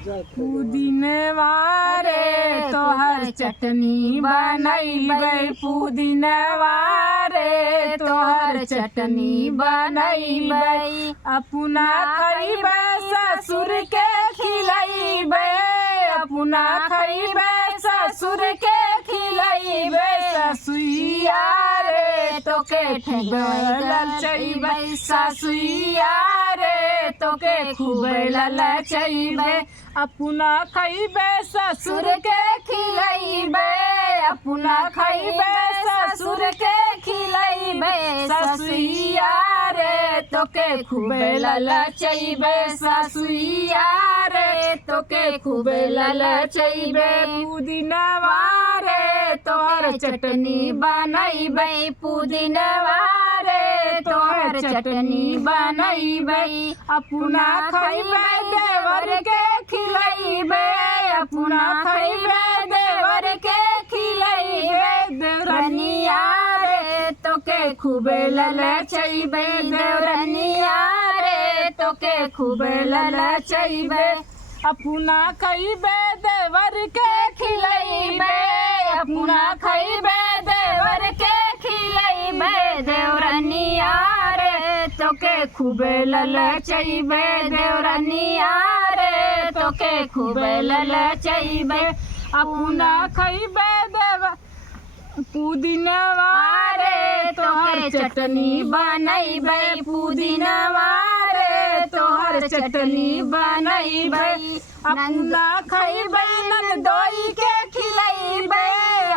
पुदीनवा रे तोहर चटनी बनैबै, पुदीनवा रे तोहर चटनी बनैबै। अपना खइबै ससुर के खिलैबै, अपना खइबै ससुर के खिलैबै। ससुइया रे तोके खूबे ललचैबै, ससुइया रे तोके खूबे ललचैबै। अपना खइबै ससुर के खिलैबै, अपना खइबै ससुर के खिलैबै। ससुइया रे तोके खूबे ललचैबै, ससुइया रे तोके खूबे ललचैबै। पुदीनवा रे तोहर चटनी बनैबै, पुदीनवा रे तोहर चटनी बनैबै। अपना खइबै देवर के खिलैबै, अपना खइबै देवर के खिलैबै। देवरनिया रे तोके खूबे ललचैबै, देवरनिया रे तोके खूबे ललचैबै। अपना खइबै देवर के खिलैबै, अपना खइबै देवर के खिलैबै। देवरनिया रे तोके खूबे ललचैबै, देवरनिया रे तोके खूबे ललचैबै। अपना खइबै देवर पुदीनवा रे तोहर चटनी बनैबै, पुदीनवा रे तोहर चटनी बनैबै। अपना खइबै ननदोई के खिलैबै,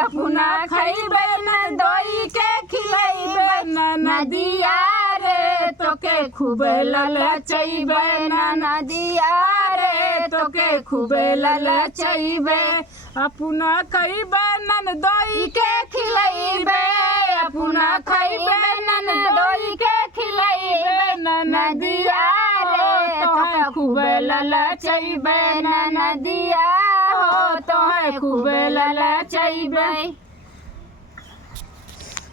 अपना खइबै ननदोई के खिलैबै। ननदिया रे तोके खूबे ललचैबै, ननदिया रे तोके खूबे ललचैबै। अपना खइबै ननदोई के खिलैबै, अपना खइबै ननदोई के खिलैबै। ननदिया रे तोहे खूबे ललचैबै, ननदिया हो तोहे खूबे ललचैबै।